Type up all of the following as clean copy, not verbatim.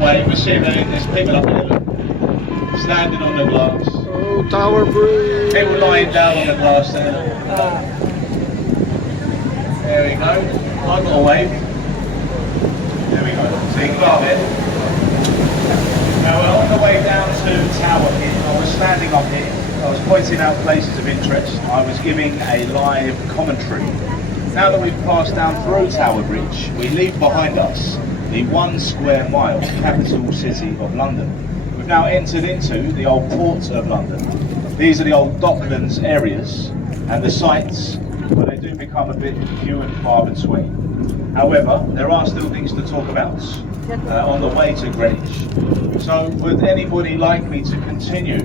way, we're seeing that there's people up there, look, standing on the glass. Oh, Tower Bridge! People lying down on the glass there. There we go. I've got a wave. There we go. So you can go up there. Now we're on the way down to Tower here. I was standing up here. I was pointing out places of interest. I was giving a live commentary. Now that we've passed down through Tower Bridge, we leave behind us the 1 square mile capital city of London. We've now entered into the old port of London. These are the old Docklands areas and the sites where they do become a bit few and far between. However, there are still things to talk about on the way to Greenwich. So would anybody like me to continue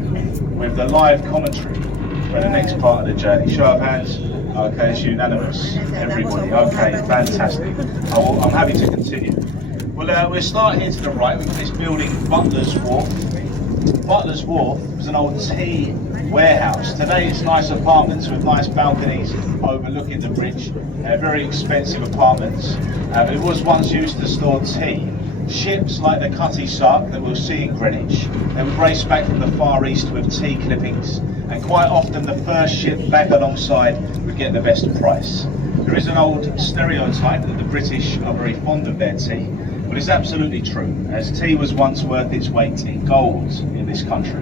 with the live commentary for the next part of the journey? Show of hands. Okay, it's unanimous. Everybody. Okay, fantastic. I'm happy to continue. Well, we're starting here to the right. We've got this building, Butler's Wharf. Butler's Wharf was an old tea warehouse. Today it's nice apartments with nice balconies overlooking the bridge. Very expensive apartments. But it was once used to store tea. Ships like the Cutty Sark that we'll see in Greenwich, they would race back from the Far East with tea clippings, and quite often the first ship back alongside would get the best price. There is an old stereotype that the British are very fond of their tea, but it's absolutely true, as tea was once worth its weight in gold in this country.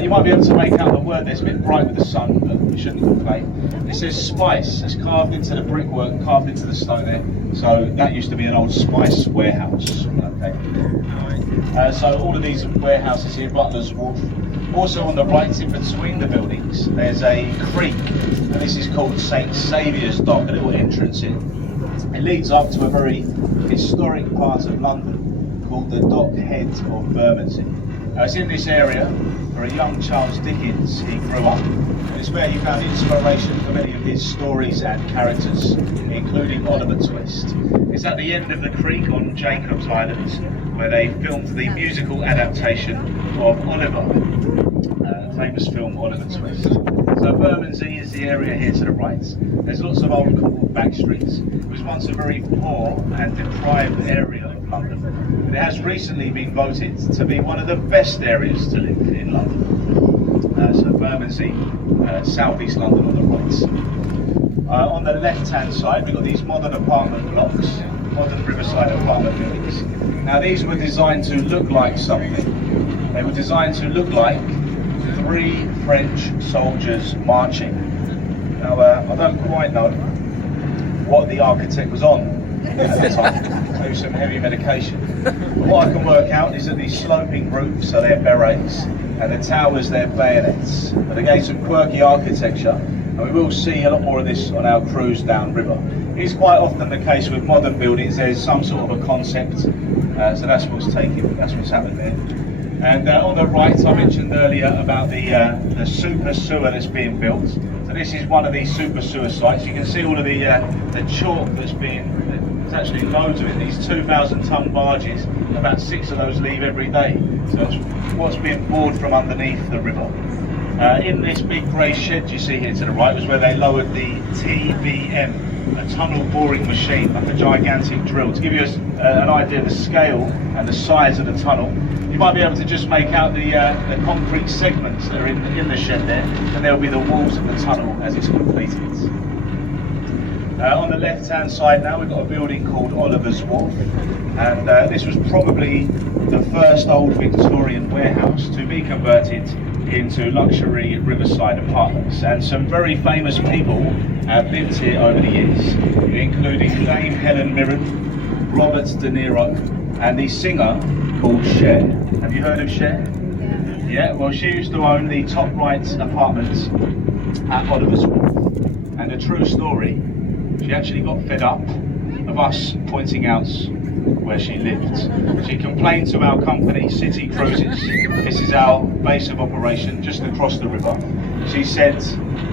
You might be able to make out the word there, it's a bit bright with the sun, but we shouldn't complain. It says spice, it's carved into the brickwork, carved into the stone there, so that used to be an old spice warehouse. Okay. So all of these warehouses here, Butler's Wharf. Also on the right, in between the buildings, there's a creek, and this is called St Saviour's Dock, a little entrance in. It leads up to a very historic part of London called the Dock Head of Bermondsey. Now it's in this area where a young Charles Dickens, he grew up, and it's where he found inspiration for many of his stories and characters, including Oliver Twist. It's at the end of the creek on Jacob's Island where they filmed the musical adaptation of Oliver, the famous film Oliver Twist. So Bermondsey is the area here to the right. There's lots of old cobbled back streets. It was once a very poor and deprived area of London, but it has recently been voted to be one of the best areas to live in London. So Bermondsey, South East London on the right. On the left-hand side, we've got these modern apartment blocks, modern riverside apartment buildings. Now these were designed to look like something. They were designed to look like 3 French soldiers marching. Now I don't quite know what the architect was on at the time, maybe some heavy medication. But what I can work out is that these sloping roofs are their berets and the towers their bayonets. But again, some quirky architecture, and we will see a lot more of this on our cruise downriver. It's quite often the case with modern buildings, there's some sort of a concept, so that's what's happened there. And on the right, I mentioned earlier about the super sewer that's being built. So this is one of these super sewer sites. You can see all of the chalk that's there's actually loads of it. These 2,000-ton barges, about 6 of those leave every day. So it's what's being bored from underneath the river. In this big grey shed you see here to the right was where they lowered the TBM, a tunnel boring machine, like a gigantic drill. To give you an idea of the scale and the size of the tunnel, you might be able to just make out the concrete segments that are in the shed there, and there'll be the walls of the tunnel as it's completed. On the left-hand side now, we've got a building called Oliver's Wharf, and this was probably the first old Victorian warehouse to be converted into luxury riverside apartments, and some very famous people have lived here over the years, including Dame Helen Mirren, Robert De Niro, and the singer called Cher. Have you heard of Cher? Yeah, well she used to own the top right apartments at Oliver's Wharf, and a true story, she actually got fed up of us pointing out where she lived. She complained to our company, City Cruises, this is our base of operation just across the river. She said,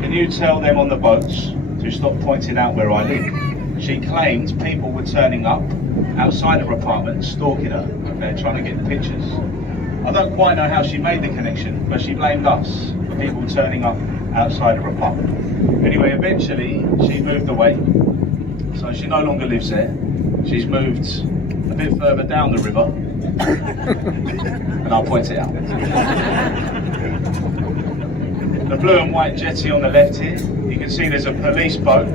can you tell them on the boats to stop pointing out where I live? She claimed people were turning up outside her apartment, stalking her, okay, trying to get pictures. I don't quite know how she made the connection, but she blamed us for people turning up outside her apartment. Anyway, eventually she moved away, so she no longer lives there. She's moved a bit further down the river And I'll point it out. The blue and white jetty on the left here, you can see there's a police boat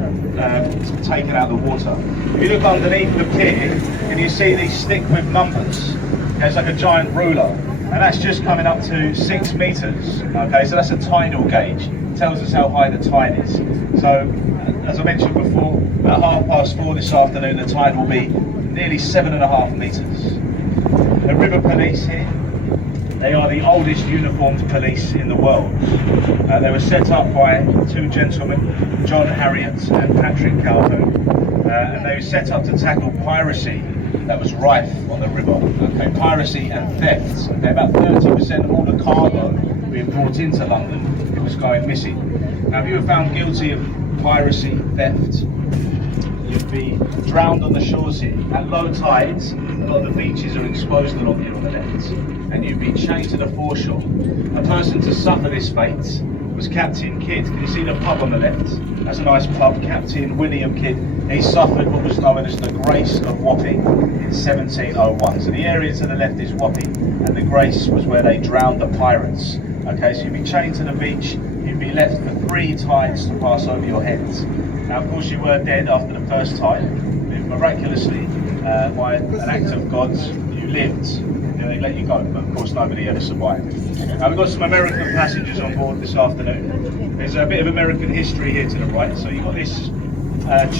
taken out of the water. If you look underneath the pier, can you see these stick with numbers? It's like a giant ruler, and that's just coming up to 6 meters. Okay, so that's a tidal gauge. It tells us how high the tide is. So, as I mentioned before, at 4:30 this afternoon, the tide will be nearly 7.5 meters. The river police here, they are the oldest uniformed police in the world. They were set up by 2 gentlemen, John Harriot and Patrick Calhoun, and they were set up to tackle piracy that was rife on the river. Okay, piracy and theft. Okay, about 30% of all the cargo being brought into London, it was going missing. Now, if you were found guilty of piracy, theft, you'd be drowned on the shores here. At low tides, a lot of the beaches are exposed along here on the left, and you'd be chained to the foreshore. A person to suffer this fate was Captain Kidd. Can you see the pub on the left? That's a nice pub, Captain William Kidd. He suffered what was known as the Grace of Wapping in 1701. So the area to the left is Wapping, and the Grace was where they drowned the pirates. Okay, so you'd be chained to the beach, you'd be left for 3 tides to pass over your heads. Now, of course, you were dead after the first tide, but miraculously, by an act of God, you lived. They let you go, but of course nobody ever survived. Now, we've got some American passengers on board this afternoon. There's a bit of American history here to the right. So you've got this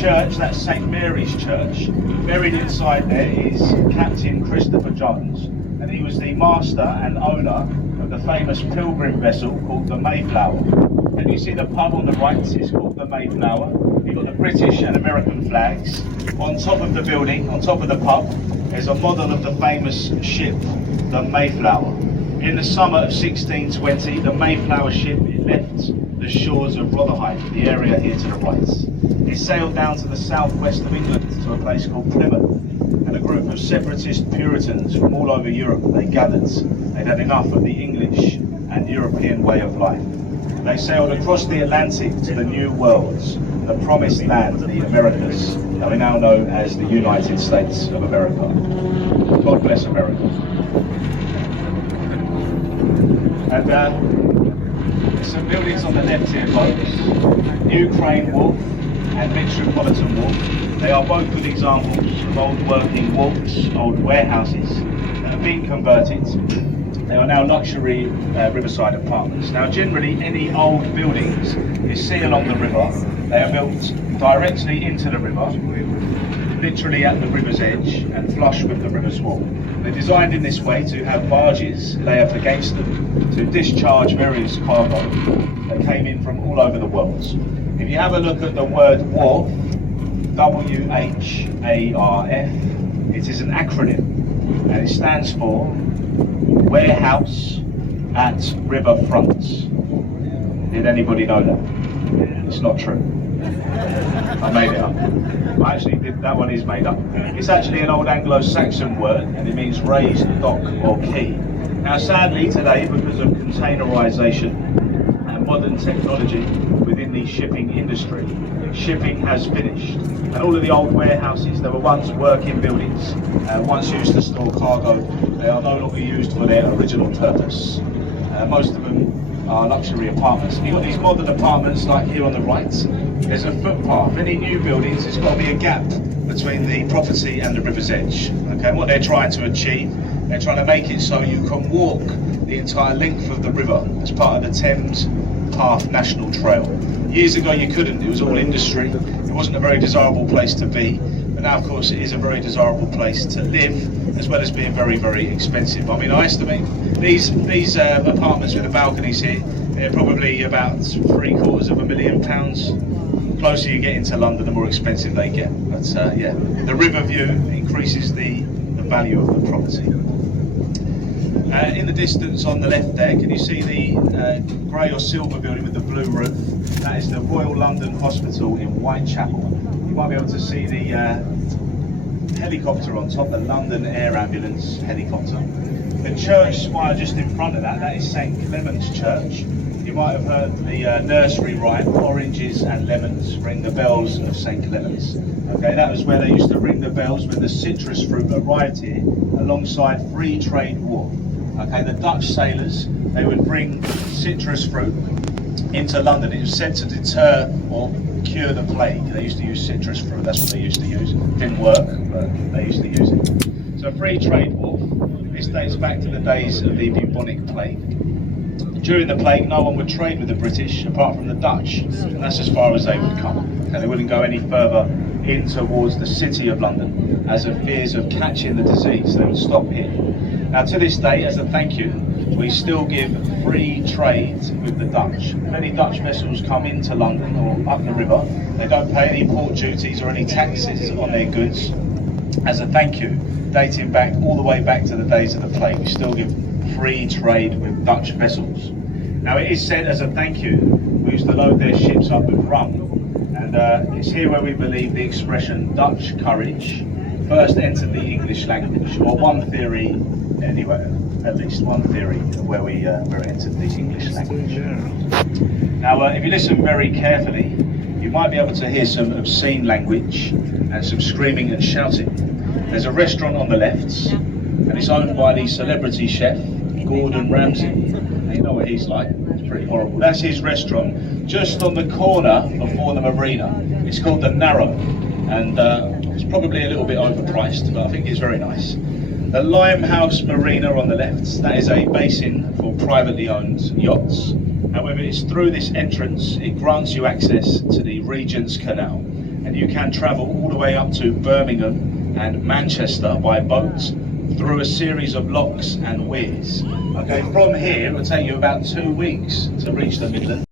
church, that's St. Mary's Church. Buried inside there is Captain Christopher Jones, and he was the master and owner of the famous pilgrim vessel called the Mayflower. And you see the pub on the right, it's called the Mayflower. You've got the British and American flags. On top of the building, on top of the pub, there's a model of the famous ship, the Mayflower. In the summer of 1620, the Mayflower ship left the shores of Rotherhithe, the area here to the right. It sailed down to the southwest of England to a place called Plymouth, and a group of separatist Puritans from all over Europe, they gathered. They'd had enough of the English and European way of life. They sailed across the Atlantic to the New Worlds, the promised land, the Americas, that we now know as the United States of America. God bless America. And there's some buildings on the left here, folks. New Crane Wharf and Metropolitan Wharf. They are both good examples of old working wharfs, old warehouses that have been converted. They are now luxury riverside apartments. Now, generally, any old buildings you see along the river, they are built directly into the river, literally at the river's edge and flush with the river's wall. They're designed in this way to have barges lay up against them to discharge various cargo that came in from all over the world. If you have a look at the word wharf, WHARF, it is an acronym, and it stands for Warehouse at Riverfront. Did anybody know that? It's not true. I made it up. That one is made up. It's actually an old Anglo-Saxon word, and it means raised dock or quay. Now, sadly today, because of containerisation and modern technology within the shipping industry, shipping has finished. And all of the old warehouses, they were once working buildings, once used to store cargo, they are no longer used for their original purpose. Most of them are luxury apartments. You've got these modern apartments like here on the right. There's a footpath. Any new buildings, there's got to be a gap between the property and the river's edge. Okay, and what they're trying to achieve, they're trying to make it so you can walk the entire length of the river as part of the Thames Path National Trail. Years ago you couldn't, it was all industry. It wasn't a very desirable place to be. But now, of course, it is a very desirable place to live, as well as being very, very expensive. I mean, I estimate these apartments with the balconies here, they're probably about £750,000. The closer you get into London, the more expensive they get. But yeah, the river view increases the value of the property. In the distance on the left there, can you see the grey or silver building with the blue roof? That is the Royal London Hospital in Whitechapel. You might be able to see the helicopter on top, the London Air Ambulance helicopter. The church spire just in front of that is St Clement's Church. You might have heard the nursery rhyme, oranges and lemons ring the bells of St Clement's. Okay, that was where they used to ring the bells when the citrus fruit arrived here alongside free trade war. Okay, the Dutch sailors, they would bring citrus fruit into London. It was said to deter or cure the plague. They used to use citrus fruit, that's what they used to use. It didn't work, but they used to use it. So free trade war, this dates back to the days of the bubonic plague. During the plague, no one would trade with the British apart from the Dutch, and that's as far as they would come. And they wouldn't go any further in towards the city of London as of fears of catching the disease. They would stop here. Now to this day, as a thank you, we still give free trade with the Dutch. If any Dutch vessels come into London or up the river, they don't pay any port duties or any taxes on their goods. As a thank you, dating back all the way back to the days of the plague, we still give free trade with Dutch vessels. Now it is said as a thank you, we used to load their ships up with rum, and it's here where we believe the expression Dutch courage first entered the English language, or one theory anyway, at least one theory of where it entered the English language. Now if you listen very carefully, you might be able to hear some obscene language and some screaming and shouting. There's a restaurant on the left, and it's owned by the celebrity chef Gordon Ramsay. And you know what he's like, it's pretty horrible. That's his restaurant, just on the corner of Fornham Arena. It's called The Narrow, and it's probably a little bit overpriced, but I think it's very nice. The Limehouse Marina on the left, that is a basin for privately owned yachts. However, it's through this entrance, it grants you access to the Regent's Canal, and you can travel all the way up to Birmingham and Manchester by boat through a series of locks and weirs. Okay, from here it will take you about 2 weeks to reach the Midlands.